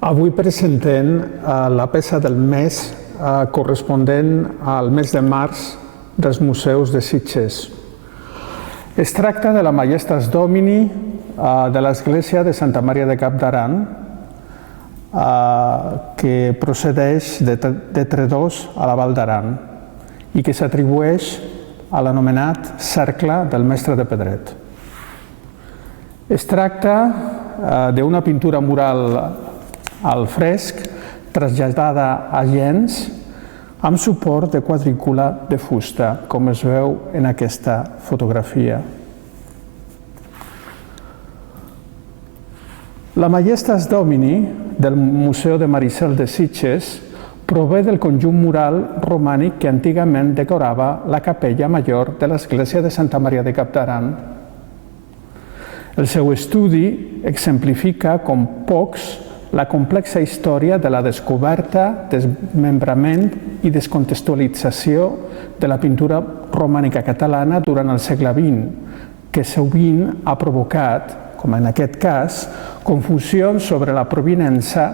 Avui presentem la peça del mes corresponent al mes de març dels museus de Sitges. Es tracta de la Majestas Domini de l'església de Santa Maria de Cap d'Aran, que procedeix de Tredòs a la Val d'Aran i que s'atribueix a l'anomenat Cercle del Mestre de Pedret. Es tracta d'una pintura mural al fresc traslladada a llenç amb suport de quadrícula de fusta, com es veu en aquesta fotografia. La Majestas Domini del Museu de Maricel de Sitges prové del conjunt mural romànic que antigament decorava la capella major de l'església de Santa Maria de Cap d'Aran. El seu estudi exemplifica com pocs la complexa història de la descoberta, desmembrament i descontextualització de la pintura romànica catalana durant el segle XX, que sovint ha provocat, com en aquest cas, confusions sobre la provinença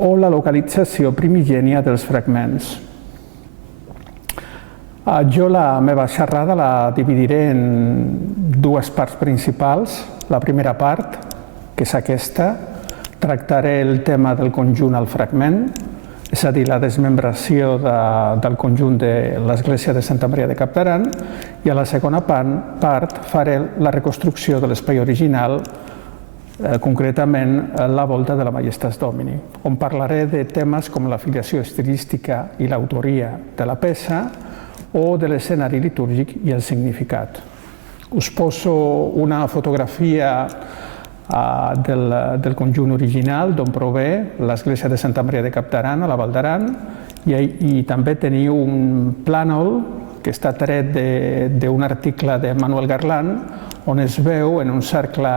o la localització primigènia dels fragments. Jo la meva xerrada la dividiré en dues parts principals. La primera part, que és aquesta, tractaré el tema del conjunt al fragment, és a dir, la desmembració del conjunt de l'església de Santa Maria de Cap d'Aran, i a la segona part faré la reconstrucció de l'espai original, concretament la volta de la Majestas Domini, on parlaré de temes com la filiació estilística i l'autoria de la peça o de l'escenari litúrgic i el significat. Us poso una fotografia del conjunt original d'on prové l'església de Santa Maria de Cap d'Aran, a la Val d'Aran, i també teniu un plànol que està tret d'un article de Manuel Garland, on es veu en un cercle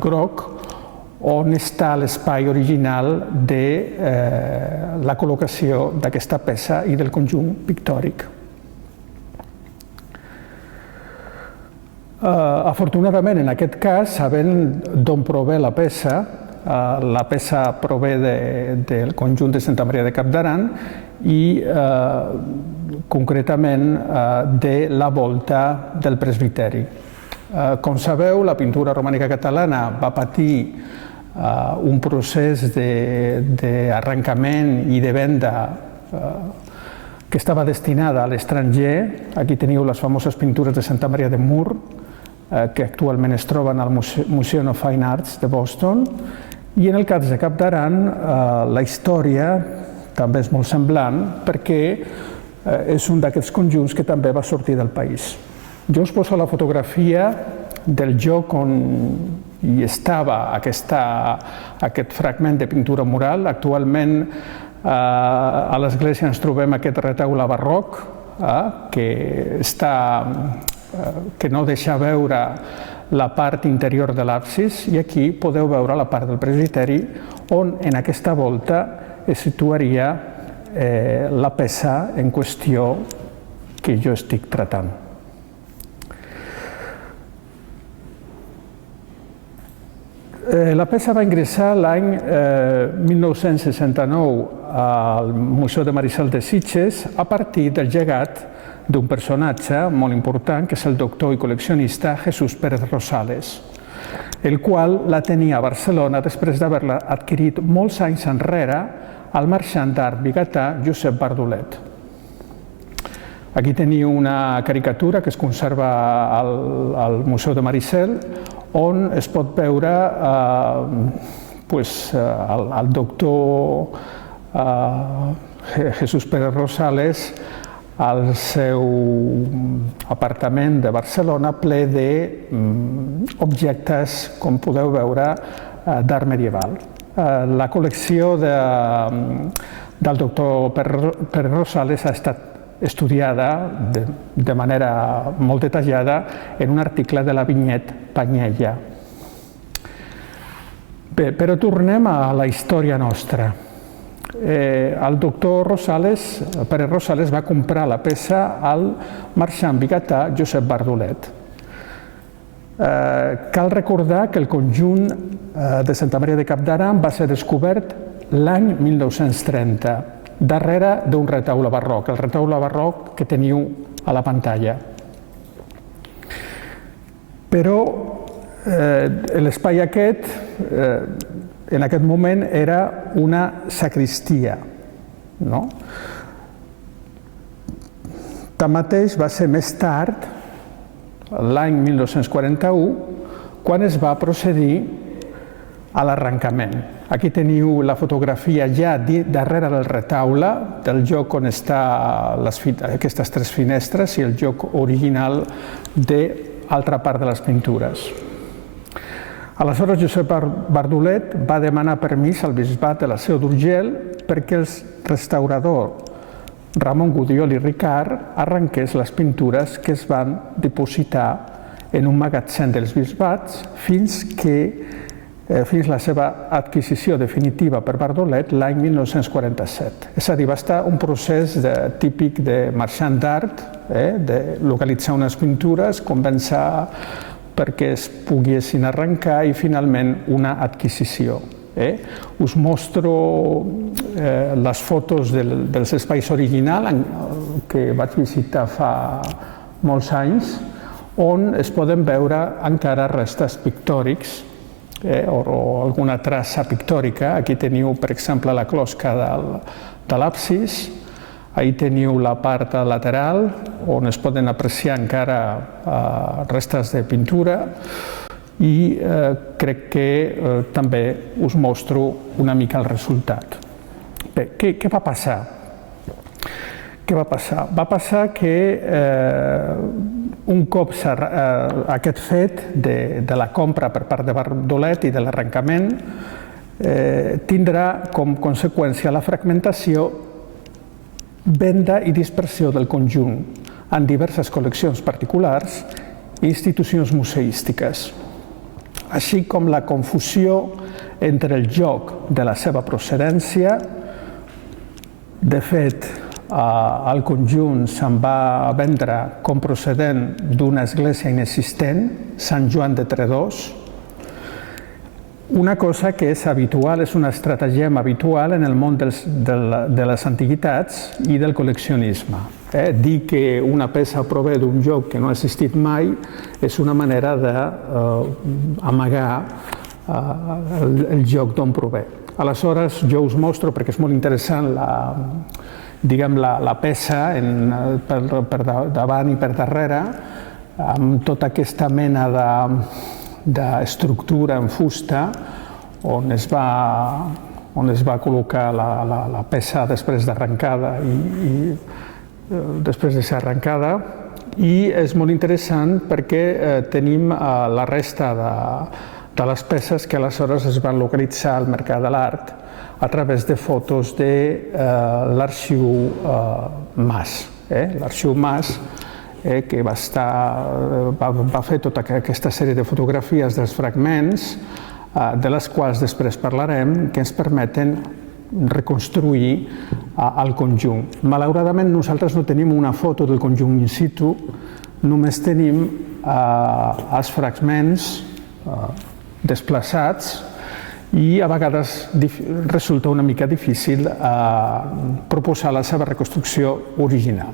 groc on està l'espai original de la col·locació d'aquesta peça i del conjunt pictòric. Afortunadament, en aquest cas, sabent d'on prové la peça prové del conjunt de Santa Maria de Cap d'Aran i concretament de la volta del presbiteri. Com sabeu, la pintura romànica catalana va patir un procés d'arrencament i de venda que estava destinada a l'estranger. Aquí teniu les famoses pintures de Santa Maria de Mur, que actualment es troben al Museum of Fine Arts de Boston, i en el cas de Cap d'Aran la història també és molt semblant perquè és un d'aquests conjunts que també va sortir del país. Jo us poso la fotografia del lloc on hi estava aquest fragment de pintura mural. Actualment a l'església ens trobem aquest retaule barroc que no deixa veure la part interior de l'absis, i aquí podeu veure la part del presbiteri on en aquesta volta es situaria la peça en qüestió que jo estic tratant. La peça va ingressar l'any 1969 al Museu de Maricel de Sitges a partir del llegat d'un personatge molt important, que és el doctor i col·leccionista Jesús Pérez Rosales, el qual la tenia a Barcelona després d'haver-la adquirit molts anys enrere al marxant d'art biguetà Josep Bardolet. Aquí teniu una caricatura que es conserva al Museu de Maricel, on es pot veure el doctor Jesús Pérez Rosales al seu apartament de Barcelona ple d'objectes, com podeu veure, d'art medieval. La col·lecció del doctor Pérez Rosales ha estat estudiada de manera molt detallada en un article de la Vinyet Panyella. Bé, però tornem a la història nostra. El doctor Pérez Rosales va comprar la peça al marxant biguetà Josep Bardolet. Cal recordar que el conjunt de Santa Maria de Capdaran va ser descobert l'any 1930, darrere d'un retaule barroc, el retaule barroc que teniu a la pantalla. Però l'espai aquest, en aquest moment, era una sagristia. Tanmateix, va ser més tard, l'any 1941, quan es va procedir a l'arrencament. Aquí teniu la fotografia ja darrere del retaule, del lloc on estan aquestes tres finestres i el lloc original d'altra part de les pintures. Aleshores, Josep Bardolet va demanar permís al bisbat de la Seu d'Urgell perquè el restaurador Ramon Gudiol i Ricard arrenqués les pintures que es van dipositar en un magatzem dels bisbats fins la seva adquisició definitiva per Bardolet l'any 1947. És a dir, va estar un procés típic de marxant d'art, de localitzar unes pintures, convèncer perquè es poguessin arrencar i finalment una adquisició. Us mostro les fotos dels espais originals que vaig visitar fa molts anys, on es poden veure encara restes pictòrics o alguna traça pictòrica. Aquí teniu, per exemple, la closca de l'absis. Ahí teniu la part lateral, on es poden apreciar encara restes de pintura. I crec que també us mostro una mica el resultat. Bé, què va passar? Va passar que un cop aquest fet de la compra per part de Bardolet i de l'arrencament tindrà com conseqüència la fragmentació, venda i dispersió del conjunt en diverses col·leccions particulars i institucions museístiques, així com la confusió entre el lloc de la seva procedència. De fet, el conjunt se'n va vendre com procedent d'una església inexistent, Sant Joan de Tredòs. Una cosa que és habitual, és un estratagema habitual en el món de les antiguitats i del col·leccionisme. Dir que una peça prové d'un lloc que no ha existit mai és una manera d'amagar el lloc d'on prové. Aleshores, jo us mostro, perquè és molt interessant, la peça per davant i per darrere, amb tota aquesta mena d'estructura en fusta on es va col·locar la peça després d'arrencada i després de ser arrencada. I és molt interessant perquè tenim la resta de les peces que aleshores es van localitzar al Mercat de l'Art a través de fotos de l'arxiu Mas. L'arxiu Mas, que va fer tota aquesta sèrie de fotografies dels fragments, de les quals després parlarem, que ens permeten reconstruir el conjunt. Malauradament, nosaltres no tenim una foto del conjunt in situ, només tenim els fragments desplaçats i a vegades resulta una mica difícil proposar la seva reconstrucció original.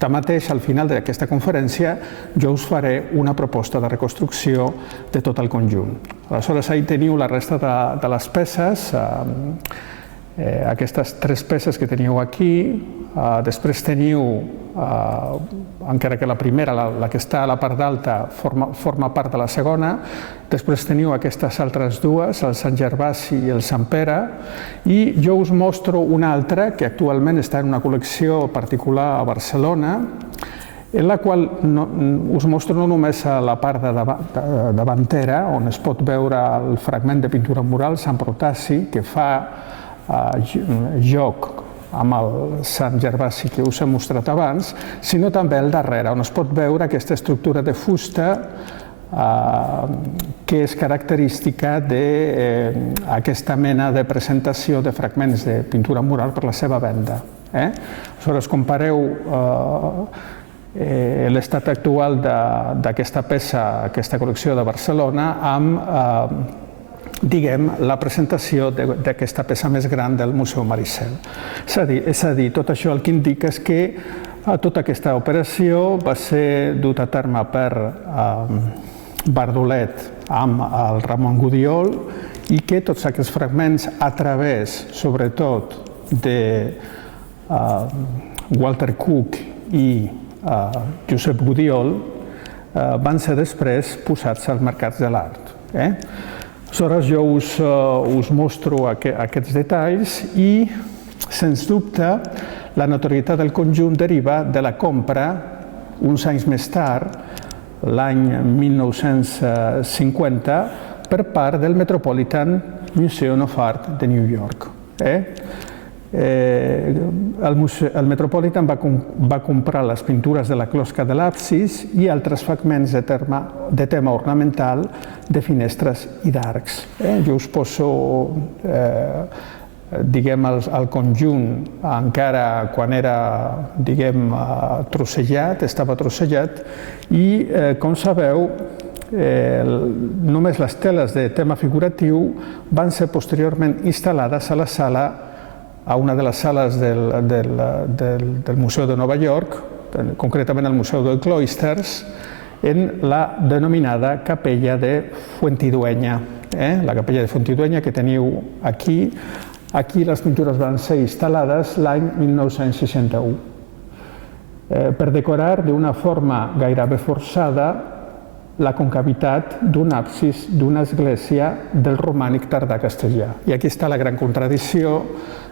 Tanmateix, al final d'aquesta conferència, jo us faré una proposta de reconstrucció de tot el conjunt. Aleshores, ahí teniu la resta de les peces, aquestes tres peces que teniu aquí. Després teniu, encara que la primera, la que està a la part alta, forma part de la segona. Després teniu aquestes altres dues, el Sant Gervasi i el Sant Pere. I jo us mostro una altra que actualment està en una col·lecció particular a Barcelona, en la qual us mostro no només la part davantera, on es pot veure el fragment de pintura mural Sant Protasi, que fa joc amb el Sant Gervasi que us he mostrat abans, sinó també el darrere, on es pot veure aquesta estructura de fusta que és característica d'aquesta mena de presentació de fragments de pintura mural per la seva venda. Aleshores, compareu l'estat actual d'aquesta peça, aquesta col·lecció de Barcelona, amb, diguem, la presentació d'aquesta peça més gran del Museu Maricel. És a dir, tot això el que indica és que tota aquesta operació va ser duta a terme per Bardolet amb el Ramon Gudiol i que tots aquests fragments, a través, sobretot, de Walter Cook i Josep Gudiol, van ser després posats als mercats de l'art. Aleshores, jo us mostro aquests detalls i, sens dubte, la notorietat del conjunt deriva de la compra, uns anys més tard, l'any 1950, per part del Metropolitan Museum of Art de New York. El Metropolitan va comprar les pintures de la closca de l'absis i altres fragments de tema ornamental de finestres i d'arcs. Jo us poso, diguem, el conjunt encara quan era, diguem, trossejat, estava trossejat, i, com sabeu, només les teles de tema figuratiu van ser posteriorment instal·lades a la sala, a una de les sales del Museu de Nova York, concretament al Museu de Cloisters, en la denominada Capella de Fuentidueña. La Capella de Fuentidueña que teniu aquí. Aquí les pintures van ser instal·lades l'any 1961 per decorar d'una forma gairebé forçada la concavitat d'un absis d'una església del romànic tardà castellà. I aquí està la gran contradicció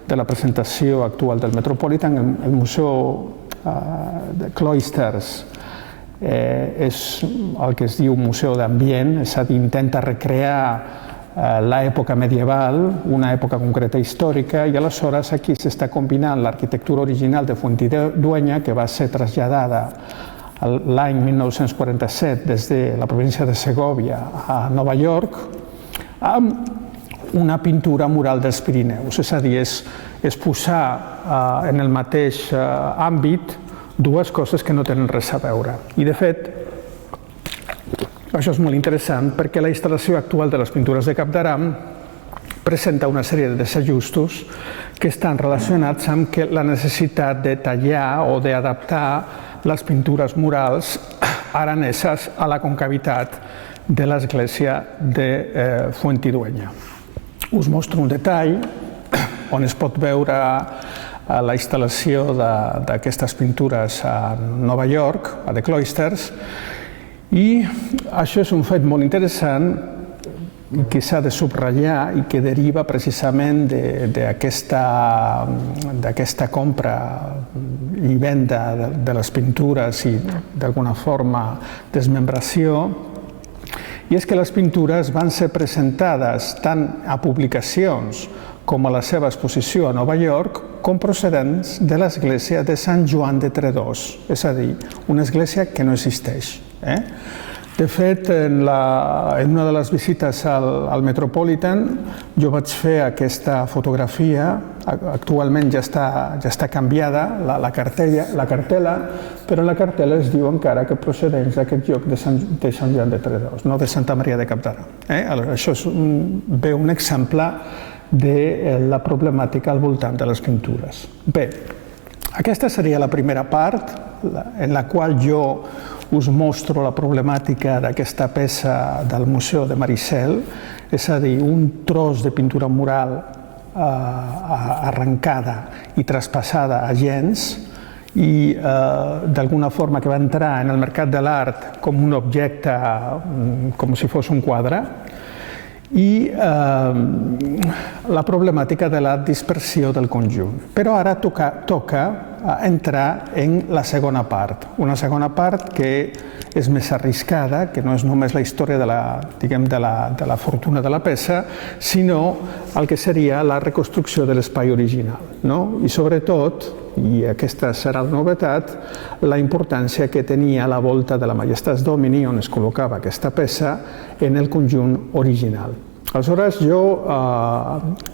de la presentació actual del Metropolitan. El Museu de Cloisters és el que es diu museu d'ambient, és a dir, intenta recrear l'època medieval, una època concreta històrica, i aleshores aquí s'està combinant l'arquitectura original de Fuentidueña, que va ser traslladada l'any 1947 des de la província de Segòvia a Nova York, amb una pintura mural dels Pirineus. És a dir, és posar en el mateix àmbit dues coses que no tenen res a veure. I, de fet, això és molt interessant perquè la instal·lació actual de les pintures de Cap d'Aram presenta una sèrie de desajustos que estan relacionats amb la necessitat de tallar o d'adaptar les pintures murals araneses a la concavitat de l'església de Fuentidueña. Us mostro un detall on es pot veure la instal·lació d'aquestes pintures a Nova York, a The Cloisters, i això és un fet molt interessant que s'ha de subratllar i que deriva precisament d'aquesta compra i venda de les pintures i d'alguna forma desmembració, i és que les pintures van ser presentades tant a publicacions com a la seva exposició a Nova York com procedents de l'església de Sant Joan de Tredòs, és a dir, una església que no existeix. De fet, en una de les visites al Metropolitan jo vaig fer aquesta fotografia, actualment ja està canviada la cartela, però en la cartela es diu encara que procedeix d'aquest lloc de Sant Joan de Tredòs, no de Santa Maria de Capdara. Això és un exemple de la problemàtica al voltant de les pintures. Bé, aquesta seria la primera part en la qual jo us mostro la problemàtica d'aquesta peça del Museu de Maricel, és a dir, un tros de pintura mural arrencada i traspassada a gens i d'alguna forma que va entrar en el mercat de l'art com un objecte, com si fos un quadre, i la problemàtica de la dispersió del conjunt. Però ara toca entrar en la segona part, una segona part que és més arriscada, que no és només la història de la fortuna de la peça, sinó el que seria la reconstrucció de l'espai original. I sobretot, i aquesta serà la novetat, la importància que tenia la volta de la Majestats Domini, on es col·locava aquesta peça, en el conjunt original. Aleshores, jo,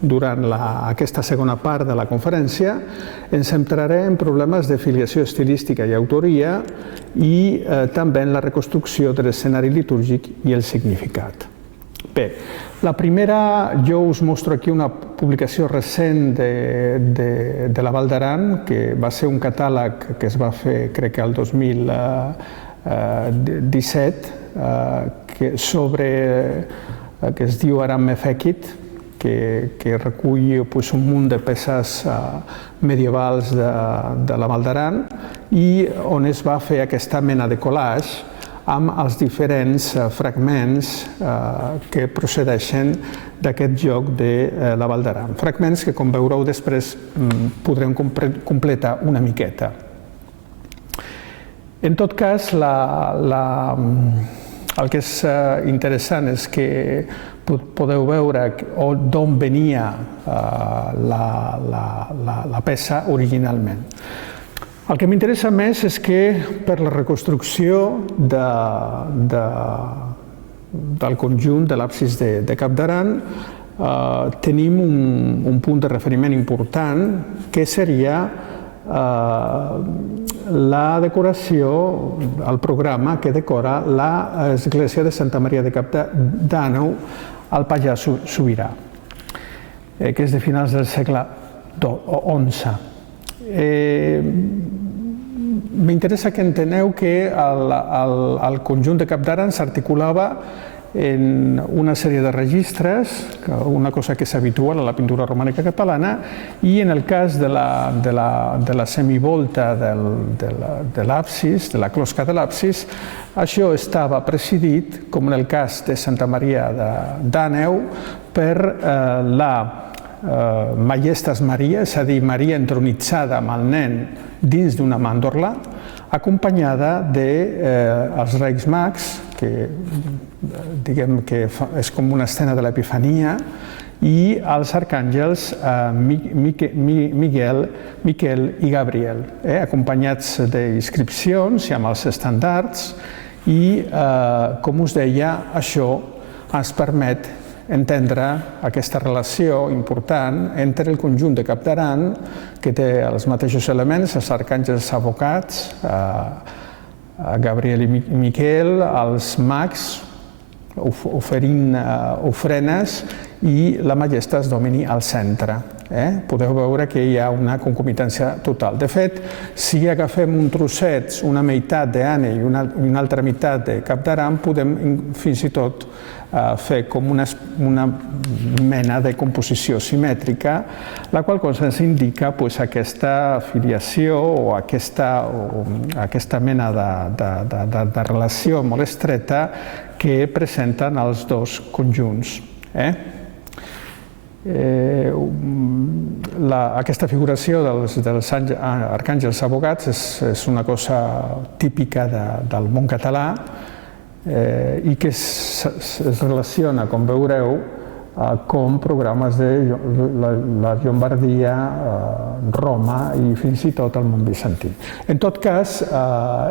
durant aquesta segona part de la conferència, ens centraré en problemes de filiació estilística i autoria i també en la reconstrucció de l'escenari litúrgic i el significat. Bé, la primera, jo us mostro aquí una publicació recent de la Val d'Aran, que va ser un catàleg que es va fer, crec que el 2017, sobre que es diu Aran Mefekit, que recull un munt de peces medievals de la Val d'Aran i on es va fer aquesta mena de collage amb els diferents fragments que procedeixen d'aquest lloc de la Val d'Aran. Fragments que, com veureu després, podrem completar una miqueta. En tot cas, el que és interessant és que podeu veure d'on venia la peça originalment. El que m'interessa més és que per la reconstrucció del conjunt de l'absis de Cap d'Aran tenim un punt de referiment important que seria la decoració, el programa que decora l'església de Santa Maria de Cap d'Àneu al Pallars Sobirà, que és de finals del segle XI. M'interessa que enteneu que el conjunt de Cap d'Aran s'articulava en una sèrie de registres, una cosa que és habitual a la pintura romànica catalana, i en el cas de la semivolta de l'absis, de la closca de l'absis, això estava presidit, com en el cas de Santa Maria d'Àneu, per la Majestas Maria, és a dir, Maria entronitzada amb el nen dins d'una màndorla, acompanyada dels Reis Mags, que diguem que és com una escena de l'Epifania, i els arcàngels Miquel i Gabriel, acompanyats d'inscripcions i amb els estandards, i, com us deia, això ens permet entendre aquesta relació important entre el conjunt de Cap d'Aran, que té els mateixos elements, els arcàngels evocats, Gabriel i Miquel, els mags oferint ofrenes i la Majestas Domini al centre. Podeu veure que hi ha una concomitància total. De fet, si agafem un trosset, una meitat d'Àneu i una altra meitat de Cap d'Aran, podem fins i tot fer com una mena de composició simètrica, la qual cosa ens indica aquesta filiació o aquesta mena de relació molt estreta que presenten els dos conjunts. Aquesta figuració dels arcàngels evocats és una cosa típica del món català i que es relaciona, com veureu, com programes de la Llombardia, Roma i fins i tot el món bizantí. En tot cas,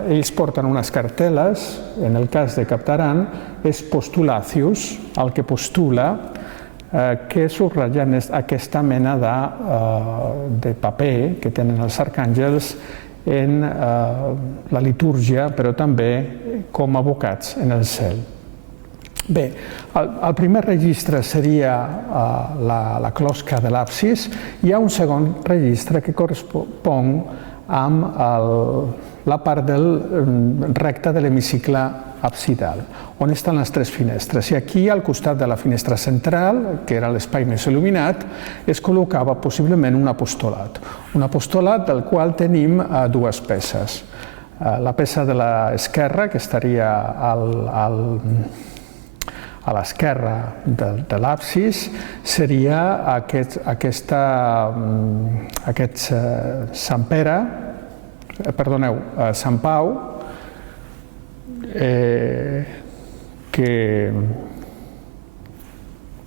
ells porten unes cartel·les, en el cas de Cap d'Aran és Postulatius, el que postula que subratllen aquesta mena de paper que tenen els arcàngels en la litúrgia, però també com evocats en el cel. Bé, el primer registre seria la closca de l'absis. Hi ha un segon registre que correspon amb la part del recte de l'hemicicle absidal, on estan les tres finestres. I aquí, al costat de la finestra central, que era l'espai més il·luminat, es col·locava possiblement un apostolat. Un apostolat del qual tenim dues peces. La peça de l'esquerra, que estaria a l'esquerra de l'absis, seria aquest Sant Pere, perdoneu, Sant Pau, que...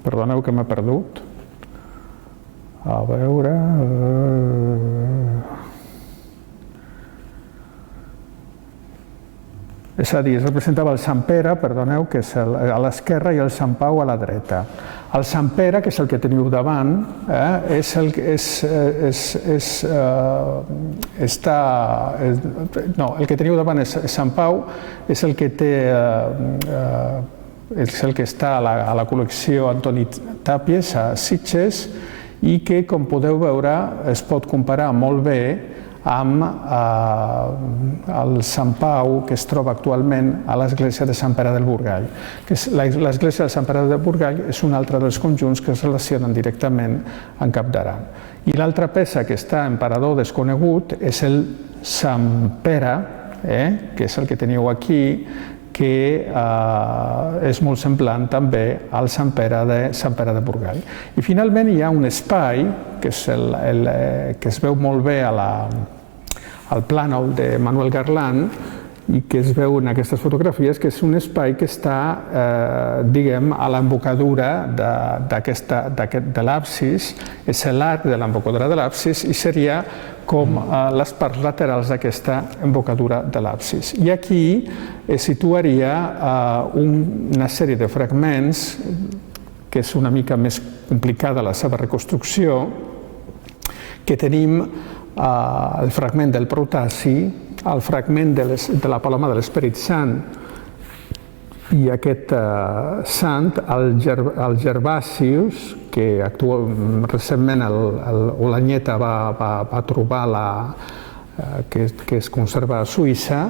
Perdoneu que m'he perdut. A veure... És a dir, es representava el Sant Pere, perdoneu, que és a l'esquerra, i el Sant Pau a la dreta. El Sant Pere, que és el que teniu davant, el que teniu davant és Sant Pau, és el que està a la col·lecció Antoni Tàpies a Sitges i que, com podeu veure, es pot comparar molt bé amb el Sant Pau que es troba actualment a l'església de Sant Pere del Burgall. L'església de Sant Pere del Burgall és un altre dels conjunts que es relacionen directament amb Capdaran. I l'altra peça que està en parador desconegut és el Sant Pere, que és el que teniu aquí, que és molt semblant també al Sant Pere de Burgall. I finalment hi ha un espai, que es veu molt bé al plànol de Manuel Garland i que es veu en aquestes fotografies, que és un espai que està, diguem, a l'embocadura de l'absis, és l'arc de l'embocadura de l'absis i seria com les parts laterals d'aquesta embocadura de l'absis. I aquí es situaria una sèrie de fragments, que és una mica més complicada la seva reconstrucció, que tenim el fragment del Protaci, el fragment de la Paloma de l'Esperit Sant i aquest sant, el Gervasius, que recentment Olanyeta va trobar que es conserva a Suïssa.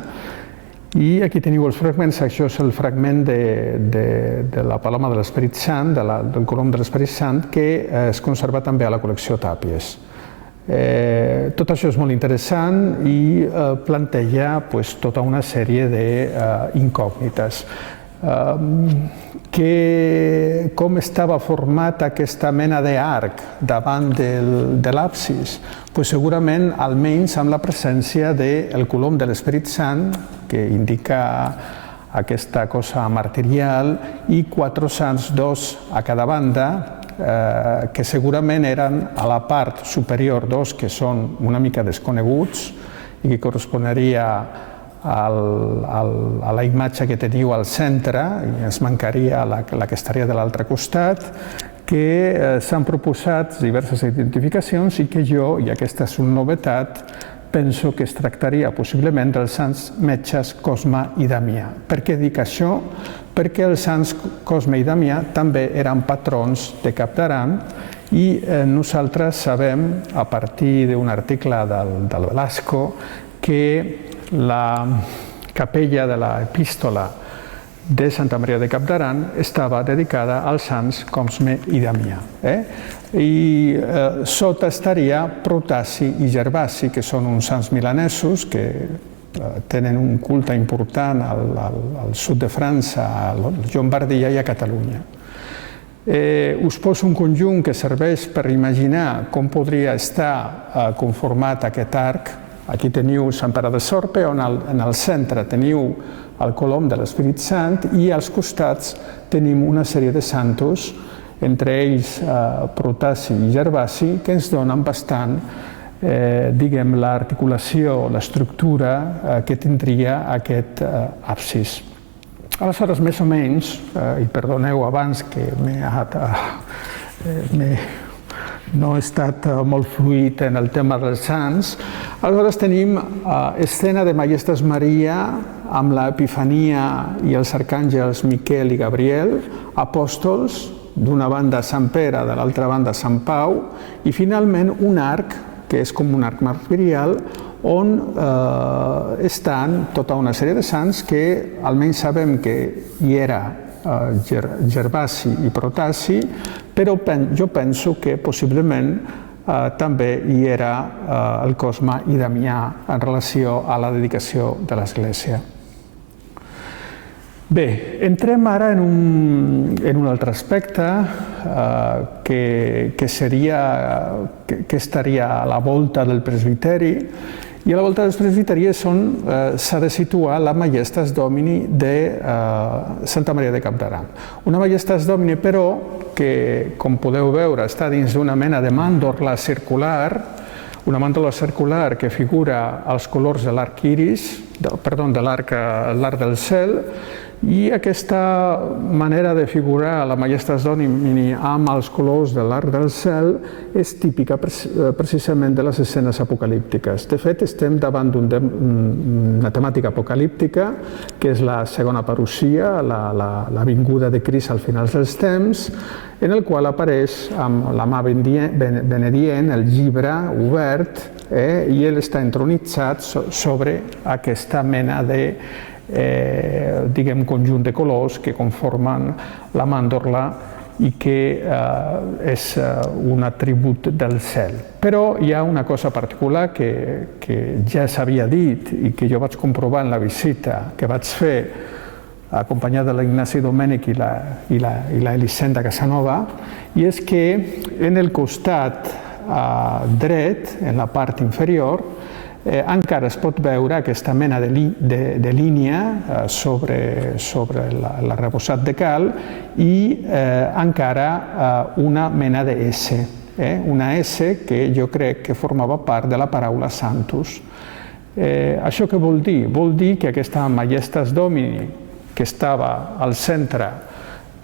I aquí teniu els fragments, això és el fragment de la Paloma de l'Esperit Sant, del colom de l'Esperit Sant, que es conserva també a la col·lecció Tàpies. Tot això és molt interessant i planteja tota una sèrie d'incògnites. Com estava format aquesta mena d'arc davant de l'absis? Segurament, almenys amb la presència del colom de l'Esperit Sant, que indica aquesta cosa martirial, i 4 sants, 2 a cada banda, que segurament eren a la part superior 2, que són una mica desconeguts i que corresponeria a la imatge que teniu al centre, i ens mancaria la que estaria de l'altre costat, que s'han proposat diverses identificacions i que jo, i aquesta és una novetat, penso que es tractaria possiblement dels sants metges Cosme i Damià. Per què dic això? Perquè els sants Cosme i Damià també eren patrons de Capdaran i nosaltres sabem, a partir d'un article del Velasco, que la capella de l'epístola de Santa Maria de Capdaran estava dedicada als sants Cosme i Damià. I sota estaria Protaci i Gervasi, que són uns sants milanesos que tenen un culte important al sud de França, a Llombardia i a Catalunya. Us poso un conjunt que serveix per imaginar com podria estar conformat aquest arc. Aquí teniu Sant Pere de Sorpe, on en el centre teniu el colom de l'Esperit Sant i als costats tenim una sèrie de santos, entre ells Protaci i Gervasi, que ens donen bastant, diguem, l'articulació, l'estructura que tindria aquest absis. Aleshores, més o menys, i perdoneu abans que no he estat molt fluid en el tema dels sants, aleshores tenim escena de Majestas Maria amb l'Epifania i els arcàngels Miquel i Gabriel, apòstols, d'una banda Sant Pere, de l'altra banda Sant Pau, i finalment un arc, que és com un arc martirial, on estan tota una sèrie de sants que almenys sabem que hi era Gervasi i Protaci, però jo penso que possiblement també hi era el Cosme i Damià en relació a la dedicació de l'Església. Bé, entrem ara en un altre aspecte que estaria a la volta del presbiteri, i a la volta del presbiteri s'ha de situar la Majestas Domini de Santa Maria de Capdaran. Una Majestas Domini, però, que, com podeu veure, està dins d'una mena de màndola circular, una màndola circular que figura els colors de l'arc iris, perdó, de l'arc del cel, I aquesta manera de figurar la Majestas Domini amb els colors de l'arc del cel és típica precisament de les escenes apocalíptiques. De fet, estem davant d'una temàtica apocalíptica, que és la segona parusia, la vinguda de Crist al final dels temps, en el qual apareix amb la mà benedient, el llibre obert, i ell està entronitzat sobre aquesta mena de conjunt de colors que conformen la màndorla i que és un atribut del cel. Però hi ha una cosa particular que ja s'havia dit i que jo vaig comprovar en la visita que vaig fer acompanyat de l'Ignasi Domènech i la Elisenda Casanova, i és que en el costat dret, en la part inferior, encara es pot veure aquesta mena de línia sobre l'arrebossat de cal i encara una mena de S, una S que jo crec que formava part de la paraula Sanctus. Això què vol dir? Vol dir que aquesta Majestas Domini, que estava al centre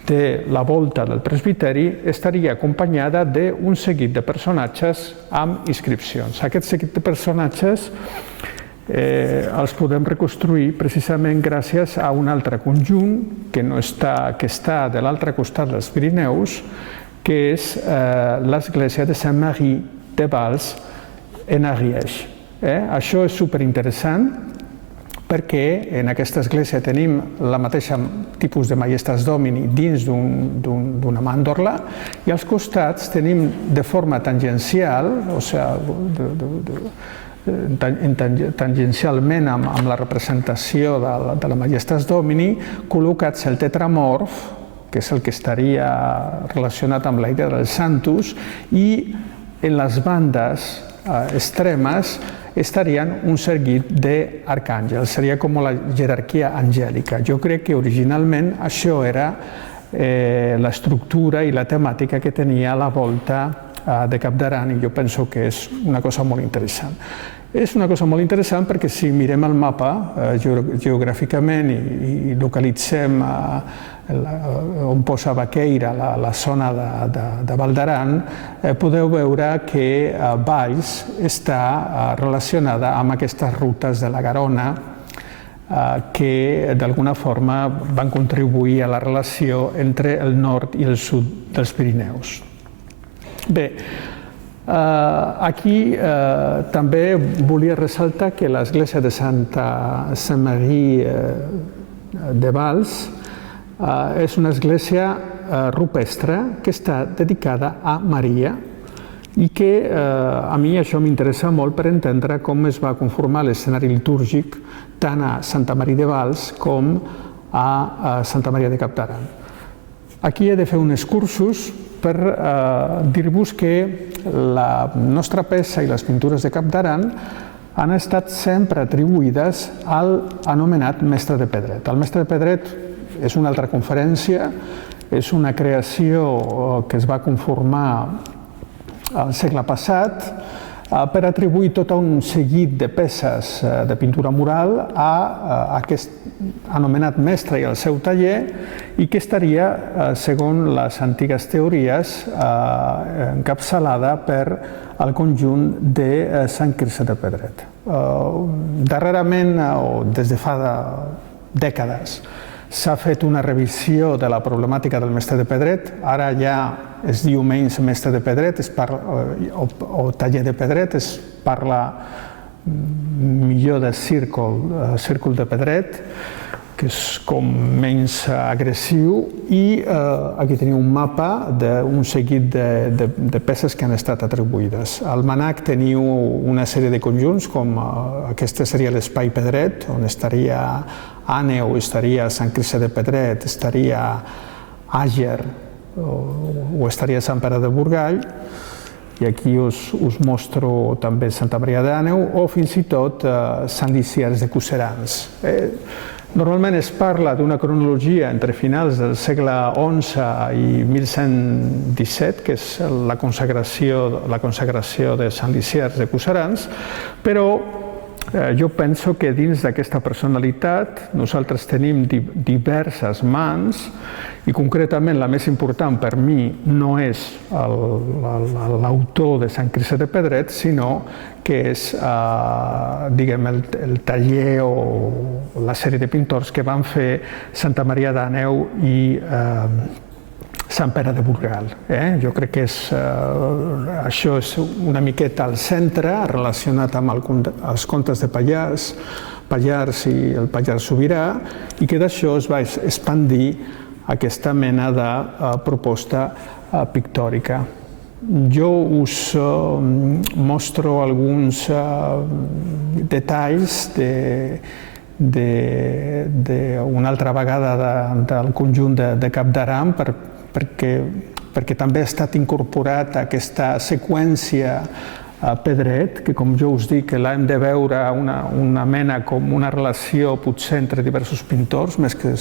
de la volta del presbiteri, estaria acompanyada d'un seguit de personatges amb inscripcions. Aquest seguit de personatges els podem reconstruir precisament gràcies a un altre conjunt que està de l'altre costat dels Pirineus, que és l'església de Saint-Marie de Vals en Ariège. Això és superinteressant, perquè en aquesta església tenim la mateixa tipus de Majestas Domini dins d'una màndorla i als costats tenim de forma tangencial, o sigui, tangencialment amb la representació de la Majestas Domini, col·locats el tetramorf, que és el que estaria relacionat amb la idea del Sanctus, i en les bandes extremes estarien un seguit d'arcàngels, seria com la jerarquia angèlica. Jo crec que originalment això era l'estructura i la temàtica que tenia la volta de Cap d'Aran i jo penso que és una cosa molt interessant. És una cosa molt interessant perquè si mirem el mapa geogràficament i localitzem on posa Baqueira, la zona de Val d'Aran, podeu veure que Valls està relacionada amb aquestes rutes de la Garona que d'alguna forma van contribuir a la relació entre el nord i el sud dels Pirineus. Bé, aquí també volia ressaltar que l'església de Saint-Marie de Vals és una església rupestre que està dedicada a Maria i que a mi això m'interessa molt per entendre com es va conformar l'escenari litúrgic tant a Santa Maria de Vals com a Santa Maria de Cap d'Aran. Aquí he de fer un excursus per dir-vos que la nostra peça i les pintures de Cap d'Aran han estat sempre atribuïdes al anomenat Mestre de Pedret. El Mestre de Pedret és una altra conferència, és una creació que es va conformar al segle passat per atribuir tot un seguit de peces de pintura mural a aquest anomenat mestre i al seu taller i que estaria, segons les antigues teories, encapçalada per el conjunt de Sant Quirze de Pedret. Darrerament, o des de fa dècades, s'ha fet una revisió de la problemàtica del Mestre de Pedret. Ara ja es diu menys Mestre de Pedret o taller de Pedret, es parla millor de círcul de Pedret, que és com menys agressiu, i aquí teniu un mapa d'un seguit de peces que han estat atribuïdes. Al Manac teniu una sèrie de conjunts, com aquest seria l'Espai Pedret, on estaria Àneu, estaria Sant Quirze de Pedret, estaria Àger o estaria Sant Pere de Burgall, i aquí us mostro també Santa Maria d'Àneu o fins i tot Sant Liciers de Cosserans. Normalment es parla d'una cronologia entre finals del segle XI i 1117, que és la consagració de Sant Liciers de Cosserans, però Jo penso que dins d'aquesta personalitat nosaltres tenim diverses mans i concretament la més important per mi no és l'autor de Sant Quirze de Pedret, sinó que és diguem, el taller o la sèrie de pintors que van fer Santa Maria d'Àneu i Sant Pere de Burgal. Jo crec que això és una miqueta al centre, relacionat amb els contes de Pallars i el Pallars Sobirà, i que d'això es va expandir aquesta mena de proposta pictòrica. Jo us mostro alguns detalls una altra vegada del conjunt de Cap d'Aram perquè també ha estat incorporat a aquesta seqüència Pedret, que com jo us dic l'hem de veure una mena com una relació potser entre diversos pintors més que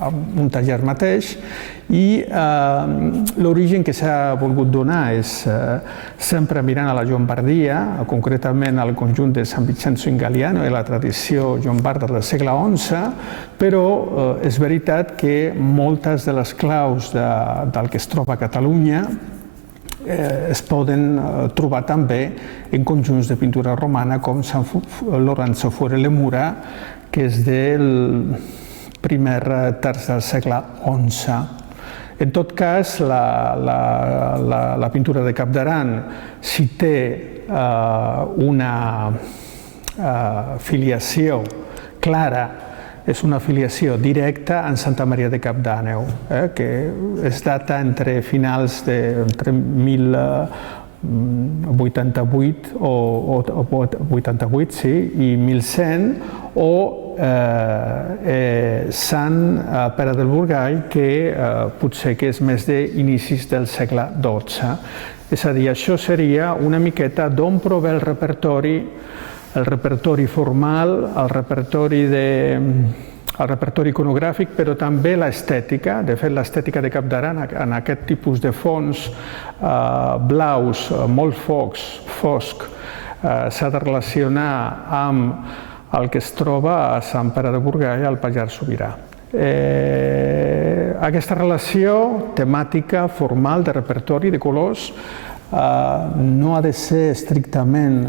un taller mateix, i l'origen que s'ha volgut donar és sempre mirant a la Llombardia, concretament al conjunt de Sant Vincenzo in Galiano i la tradició llombarda del segle XI, però és veritat que moltes de les claus del que es troba a Catalunya es poden trobar també en conjunts de pintura romana com Sant Lorenzo fuori le mura, que és del primer terç del segle XI. En tot cas, la pintura de Cap d'Aran, si té una filiació clara, és una filiació directa en Santa Maria de Cap d'Àneu, que es data entre finals de 1088 i 1100, o Sant Pere del Burgall, que potser que és més d'inicis del segle XII. És a dir, això seria una miqueta d'on prové el repertori formal, el repertori iconogràfic, però també l'estètica. De fet, l'estètica de Cap d'Aran, en aquest tipus de fons blaus, molt fosc, s'ha de relacionar amb el que es troba a Sant Pere de Burgall i al Pallars Sobirà. Aquesta relació temàtica, formal, de repertori, de colors, no ha de ser estrictament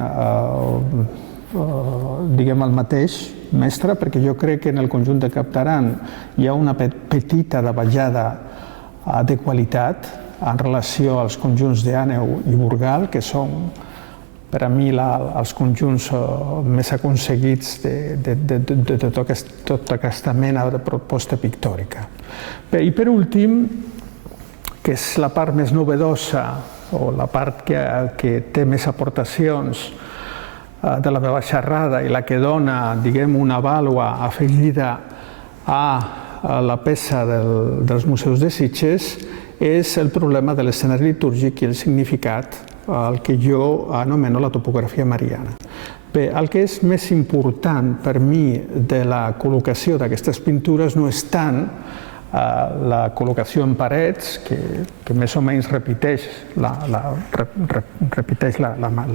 diguem el mateix mestre, perquè jo crec que en el conjunt de Cap d'Aran hi ha una petita davallada de qualitat en relació als conjunts d'Àneu i Burgal, que són per a mi els conjunts més aconseguits de tota aquesta mena de proposta pictòrica. I per últim, que és la part més novedosa o la part que té més aportacions de la meva xerrada i la que dona, diguem, una vàlua afegida a la peça dels museus de Sitges, és el problema de l'escenari litúrgic i el significat, el que jo anomeno la topografia mariana. Bé, el que és més important per mi de la col·locació d'aquestes pintures no és tant la col·locació en parets, que més o menys repeteix la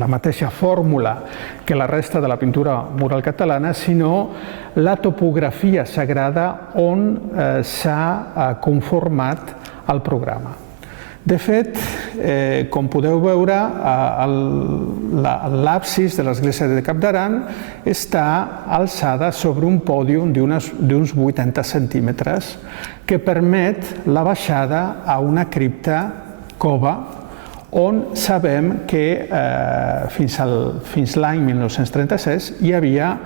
mateixa fórmula que la resta de la pintura mural catalana, sinó la topografia sagrada on s'ha conformat el programa. De fet, com podeu veure, l'absis de l'església de Cap d'Aran està alçada sobre un pòdium d'uns 80 centímetres que permet la baixada a una cripta cova on sabem que fins l'any 1936 hi havia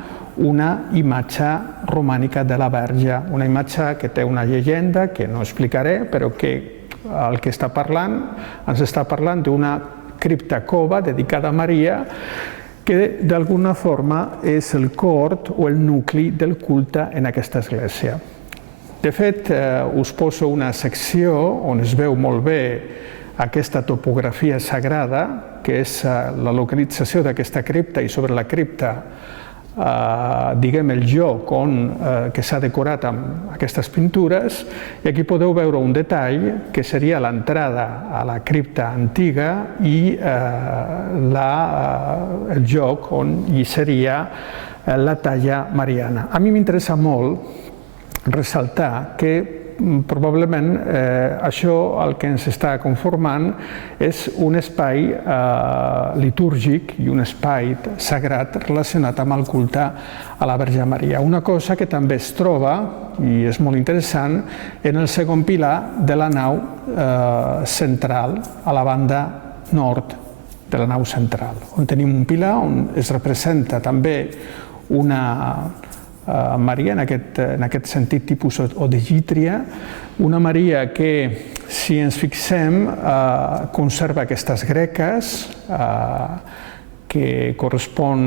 una imatge romànica de la Verge, una imatge que té una llegenda que no explicaré, però que el que ens està parlant d'una cripta cova dedicada a Maria, que d'alguna forma és el cor o el nucli del culte en aquesta església. De fet, us poso una secció on es veu molt bé aquesta topografia sagrada, que és la localització d'aquesta cripta, i sobre la cripta diguem, el lloc que s'ha decorat amb aquestes pintures, i aquí podeu veure un detall que seria l'entrada a la cripta antiga i el lloc on hi seria la talla mariana. A mi m'interessa molt ressaltar que probablement això el que ens està conformant és un espai litúrgic i un espai sagrat relacionat amb el culte a la Verge Maria. Una cosa que també es troba, i és molt interessant, en el segon pilar de la nau central, a la banda nord de la nau central, on tenim un pilar on es representa també una Maria, en aquest sentit tipus odegítria, una Maria que, si ens fixem, conserva aquestes greques, que correspon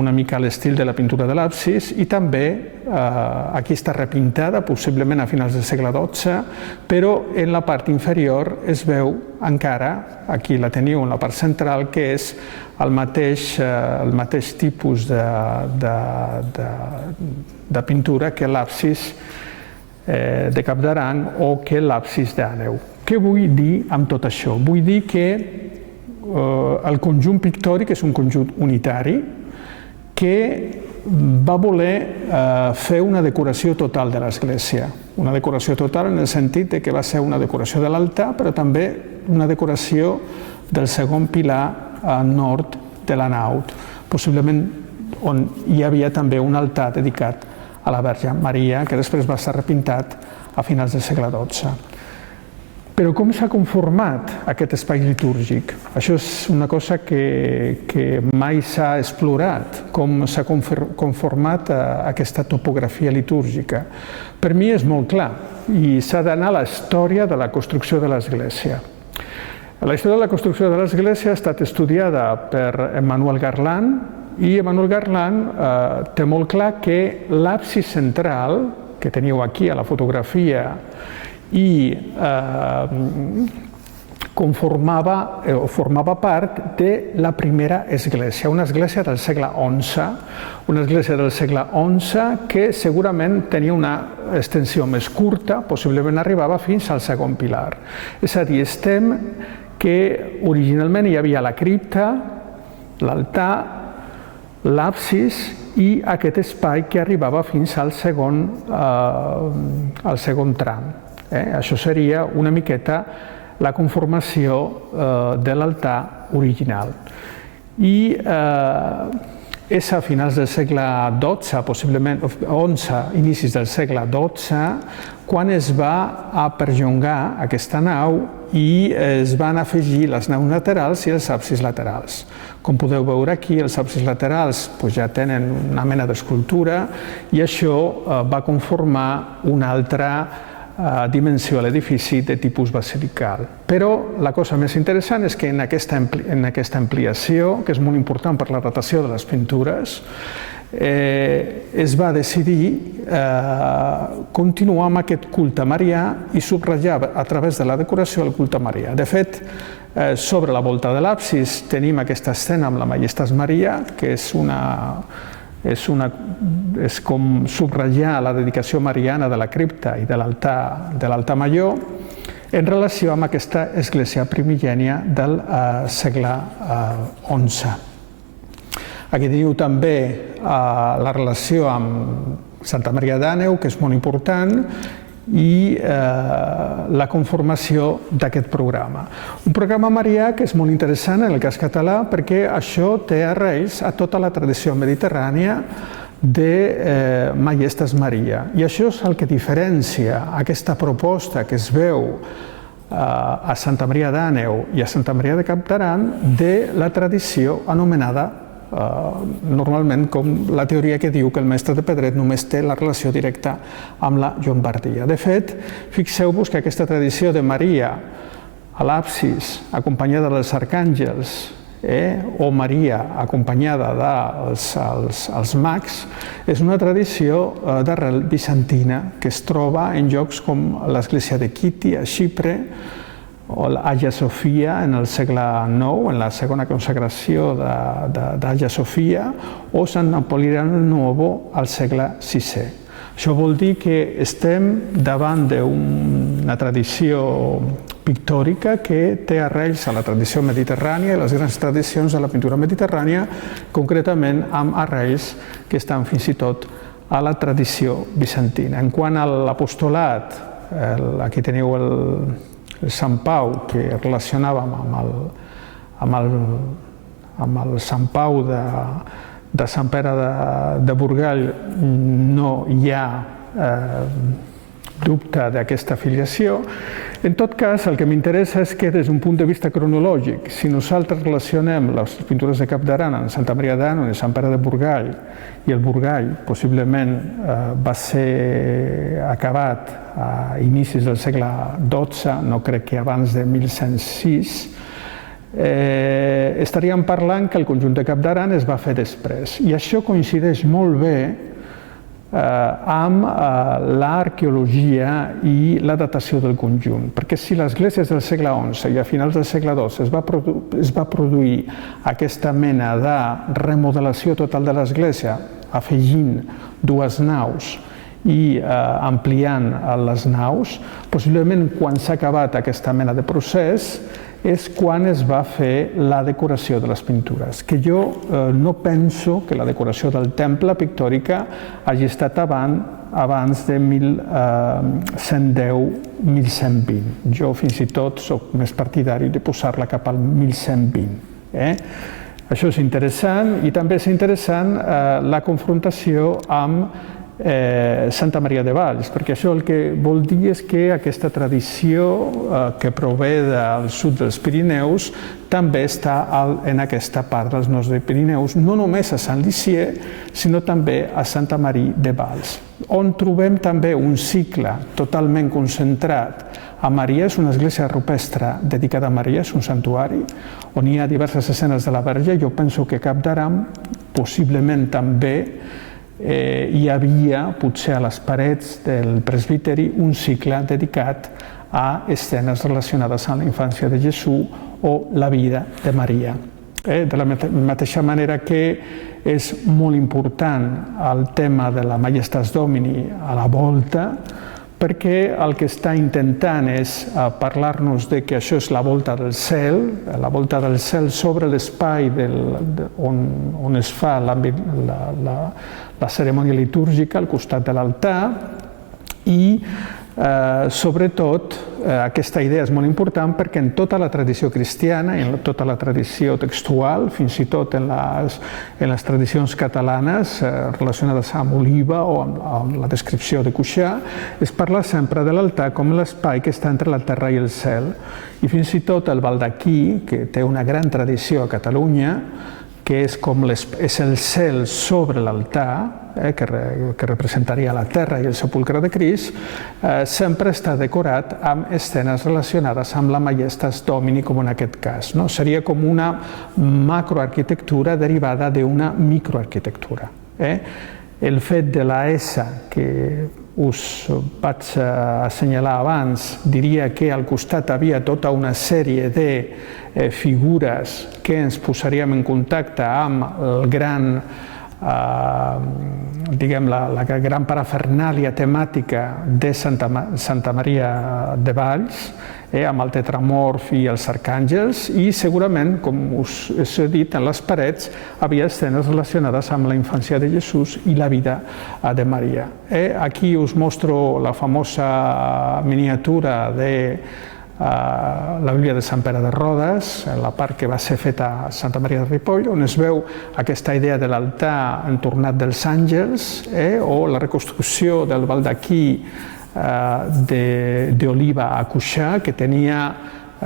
una mica a l'estil de la pintura de l'absis, i també aquí està repintada, possiblement a finals del segle XII, però en la part inferior es veu encara, aquí la teniu en la part central, que és el mateix tipus de pintura que l'absis de Cap d'Arany o que l'absis d'Àneu. Què vull dir amb tot això? Vull dir que el conjunt pictòric és un conjunt unitari que va voler fer una decoració total de l'església. Una decoració total en el sentit que va ser una decoració de l'altar, però també una decoració del segon pilar nord de la nau, possiblement on hi havia també un altar dedicat a la Verge Maria, que després va ser repintat a finals del segle XII. Però com s'ha conformat aquest espai litúrgic? Això és una cosa que mai s'ha explorat, com s'ha conformat aquesta topografia litúrgica. Per mi és molt clar, i s'ha d'anar a la història de la construcció de l'església. La història de la construcció de l'església ha estat estudiada per Emmanuel Garland, i Emmanuel Garland té molt clar que l'absis central, que teniu aquí a la fotografia, i formava part de la primera església, una església del segle XI, una església del segle XI que segurament tenia una extensió més curta, possiblement arribava fins al segon pilar. És a dir, estem que originalment hi havia la cripta, l'altar, l'absis i aquest espai que arribava fins al segon tram. Això seria una miqueta la conformació de l'altar original. I és a finals del segle XII, possiblement XI, inicis del segle XII, quan es va perllongar aquesta nau i es van afegir les naus laterals i els absis laterals. Com podeu veure aquí, els absis laterals ja tenen una mena d'escultura i això va conformar una altra dimensió a l'edifici de tipus basilical. Però la cosa més interessant és que en aquesta ampliació, que és molt important per la datació de les pintures, es va decidir continuar amb aquest culte marià i subratllar a través de la decoració el culte marià. De fet, sobre la volta de l'absis tenim aquesta escena amb la Majestas Maria, que és com subratllar la dedicació mariana de la cripta i de l'altar major en relació amb aquesta església primigènia del segle XI. Aquí teniu també la relació amb Santa Maria d'Àneu, que és molt important, i la conformació d'aquest programa. Un programa marià que és molt interessant en el cas català perquè això té arrels a tota la tradició mediterrània de Majestas Maria. I això és el que diferencia aquesta proposta que es veu a Santa Maria d'Àneu i a Santa Maria de Cap d'Arany de la tradició anomenada normalment com la teoria que diu que el mestre de Pedret només té la relació directa amb la Llombardia. De fet, fixeu-vos que aquesta tradició de Maria a l'absis acompanyada dels arcàngels o Maria acompanyada dels mags és una tradició d'arrel bizantina que es troba en llocs com l'església de Quiti, a Xipre, o l'Hagia Sofia en el segle IX, en la segona consagració d'Hagia Sofia, o Sant Napoleó el Nuovo al segle VI. Això vol dir que estem davant d'una tradició pictòrica que té arrels a la tradició mediterrània i les grans tradicions de la pintura mediterrània, concretament amb arrels que estan fins i tot a la tradició bizantina. En quant a l'apostolat, aquí teniu el Sant Pau, que relacionàvem amb el Sant Pau de Sant Pere de Burgall, no hi ha dubte d'aquesta filiació. En tot cas, el que m'interessa és que des d'un punt de vista cronològic, si nosaltres relacionem les pintures de Cap d'Arana amb Santa Maria d'Ano i Sant Pere de Burgall, i el Burgall possiblement va ser acabat a inicis del segle XII, no crec que abans de 1106, estaríem parlant que el conjunt de Cap d'Arana es va fer després. I això coincideix molt bé amb l'arqueologia i la datació del conjunt. Perquè si l'església és del segle XI i a finals del segle XII es va produir aquesta mena de remodelació total de l'església, afegint dues naus i ampliant les naus, possiblement quan s'ha acabat aquesta mena de procés és quan es va fer la decoració de les pintures, que jo no penso que la decoració del temple pictòrica hagi estat abans de 1110-1120. Jo fins i tot soc més partidari de posar-la cap al 1120. Això és interessant i també és interessant la confrontació amb Santa Maria de Valls, perquè això el que vol dir és que aquesta tradició que prové del sud dels Pirineus també està en aquesta part dels nostres Pirineus, no només a Sant Lisier, sinó també a Santa Maria de Valls, on trobem també un cicle totalment concentrat a Maria. És una església rupestre dedicada a Maria, és un santuari on hi ha diverses escenes de la Verge. Jo penso que Cap d'Aram possiblement també hi havia, potser a les parets del presbiteri, un cicle dedicat a escenes relacionades amb la infància de Jesús o la vida de Maria. De la mateixa manera que és molt important el tema de la Majestas Domini a la volta, perquè el que està intentant és parlar-nos de que això és la volta del cel sobre l'espai on es fa la cerimònia litúrgica al costat de l'altar i sobretot aquesta idea és molt important perquè en tota la tradició cristiana, en tota la tradició textual, fins i tot en les tradicions catalanes relacionades amb Oliva o amb la descripció de Cuixà, es parla sempre de l'altar com l'espai que està entre la terra i el cel. I fins i tot el baldaquí, que té una gran tradició a Catalunya, que és el cel sobre l'altar, que representaria la terra i el sepulcre de Crist, sempre està decorat amb escenes relacionades amb la Majestas Domini, com en aquest cas. Seria com una macroarquitectura derivada d'una microarquitectura. El fet de la S, que us vaig assenyalar abans, diria que al costat havia tota una sèrie de figures que ens posaríem en contacte amb el gran, diguem, la gran parafernàlia temàtica de Santa Maria de Valls, amb el tetramorf i els arcàngels, i segurament, com us he dit, en les parets havia escenes relacionades amb la infància de Jesús i la vida de Maria. Aquí us mostro la famosa miniatura de la Bíblia de Sant Pere de Rodes, la part que va ser feta a Santa Maria de Ripoll, on es veu aquesta idea de l'altar entornat dels àngels, o la reconstrucció del baldaquí d'Oliva a Cuixà, que tenia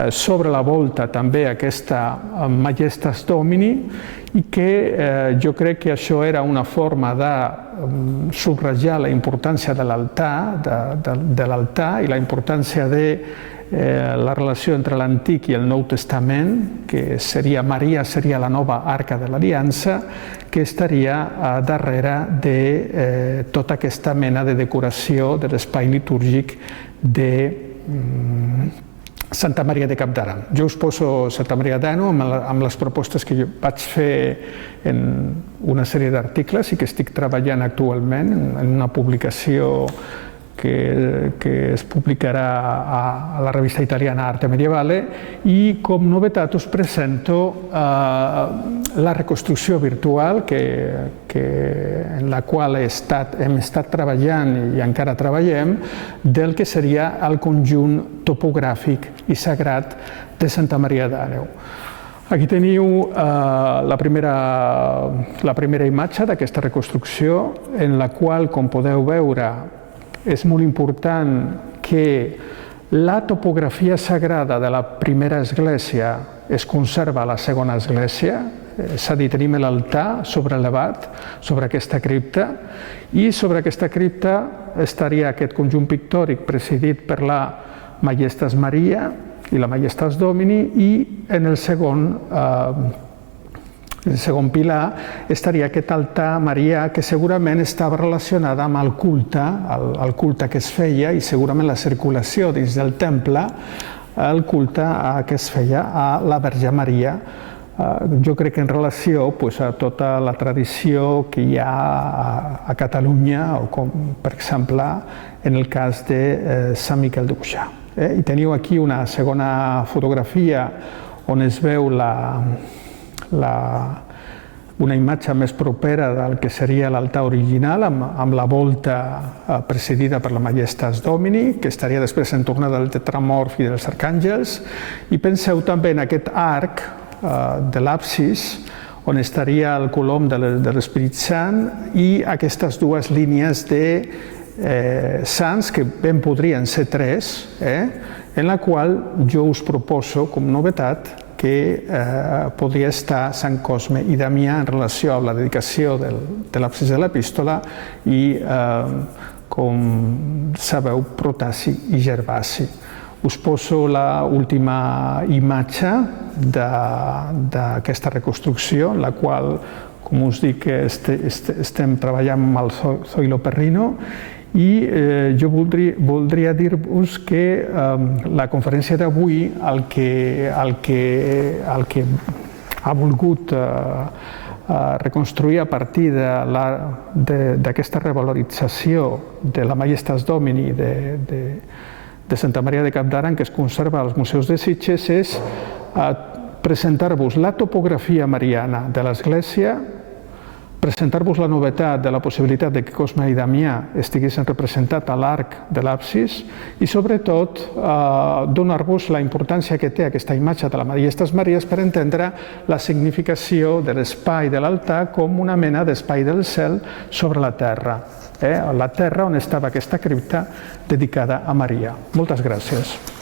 sobre la volta també aquesta Majestas Domini, i que jo crec que això era una forma de subratllar la importància de l'altar i la importància de la relació entre l'Antic i el Nou Testament, que Maria seria la nova Arca de l'Aliança, que estaria darrere de tota aquesta mena de decoració de l'espai litúrgic Santa Maria de Capdaran. Jo us poso Santa Maria d'Ano amb les propostes que jo vaig fer en una sèrie d'articles i que estic treballant actualment en una publicació que es publicarà a la revista italiana Arte Medievale, i com novetat us presento la reconstrucció virtual en la qual hem estat treballant i encara treballem del que seria el conjunt topogràfic i sagrat de Santa Maria d'Àneu. Aquí teniu la primera imatge d'aquesta reconstrucció, en la qual, com podeu veure, és molt important que la topografia sagrada de la primera església es conserva a la segona església, és a dir, tenim l'altar sobreelevat sobre aquesta cripta, i sobre aquesta cripta estaria aquest conjunt pictòric presidit per la Majestas Maria i la Majestas Domini, i en el segon pilar estaria aquest altar marià que segurament estava relacionat amb el culte que es feia, i segurament la circulació dins del temple, el culte que es feia a la Verge Maria. Jo crec que en relació a tota la tradició que hi ha a Catalunya, o com per exemple en el cas de Sant Miquel de Cuixà. I teniu aquí una segona fotografia on es veu una imatge més propera del que seria l'altar original, amb la volta presidida per la Majestas Domini, que estaria després entornada del tetramorf i dels arcàngels. I penseu també en aquest arc de l'absis, on estaria el colom de l'Esperit Sant, i aquestes dues línies de sants, que ben podrien ser tres, en la qual jo us proposo com novetat que podria estar Sant Cosme i Damià en relació amb la dedicació de l'absis de l'epístola, i, com sabeu, Protasi i Gervasi. Us poso l'última imatge d'aquesta reconstrucció, en la qual, com us dic, estem treballant amb el Zoilo Perrino, i jo voldria dir-vos que la conferència d'avui el que ha volgut reconstruir a partir d'aquesta revalorització de la Majestas Domini de Santa Maria de Capdaran, que es conserva als museus de Sitges, és presentar-vos la topografia mariana de l'església, presentar-vos la novetat de la possibilitat de que Cosme i Damià estiguessin representats a l'arc de l'absis, i sobretot donar-vos la importància que té aquesta imatge de la Majestas Maries per entendre la significació de l'espai de l'altar com una mena d'espai del cel sobre la terra. La terra on estava aquesta cripta dedicada a Maria. Moltes gràcies.